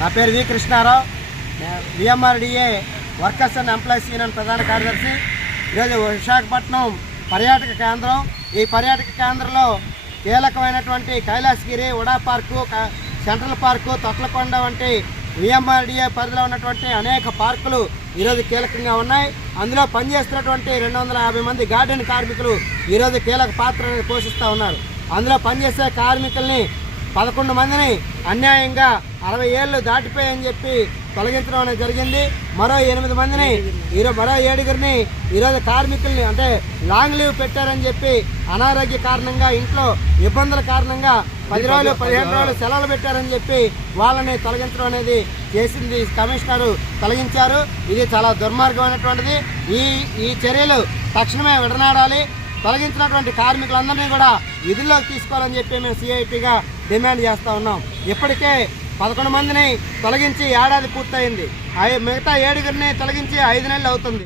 నా పేరు V Krishnarao, VMRDA workers and employees union ప్రధాన కార్యదర్శి. ఈరోజు విశాఖపట్నం పర్యాటక కేంద్రం. ఈ పర్యాటక కేంద్రంలో కీలకమైనటువంటి కైలాసగిరి, ఉడా పార్కు, సెంట్రల్ పార్కు, తొట్లకొండ వంటి విఎంఆర్డిఏ పరిధిలో ఉన్నటువంటి అనేక పార్కులు ఈరోజు కీలకంగా ఉన్నాయి. అందులో పనిచేస్తున్నటువంటి 250 మంది గార్డెన్ కార్మికులు ఈరోజు కీలక పాత్రను పోషిస్తూ ఉన్నారు. అందులో పనిచేసే కార్మికుల్ని 11 మందిని అన్యాయంగా 60 ఏళ్ళు దాటిపోయని చెప్పి తొలగించడం అనేది జరిగింది. మరో 8 మందిని మరో 7గురిని ఈరోజు కార్మికుల్ని అంటే లాంగ్ లీవ్ పెట్టారని చెప్పి అనారోగ్య కారణంగా, ఇంట్లో ఇబ్బందుల కారణంగా 10 రోజులు 15 రోజులు సెలవులు పెట్టారని చెప్పి వాళ్ళని తొలగించడం అనేది చేసింది కమిషనరు తొలగించారు. ఇది చాలా దుర్మార్గమైనటువంటిది. ఈ చర్యలు తక్షణమే విడనాడాలి. తొలగించినటువంటి కార్మికులందరినీ కూడా విధుల్లోకి తీసుకోవాలని చెప్పి మేము సిఐటిగా డిమాండ్ చేస్తూ ఉన్నాం. ఇప్పటికే 11 మందిని తొలగించి ఏడాది పూర్తయింది. మిగతా 7గురిని తొలగించి 5 నెలలు అవుతుంది.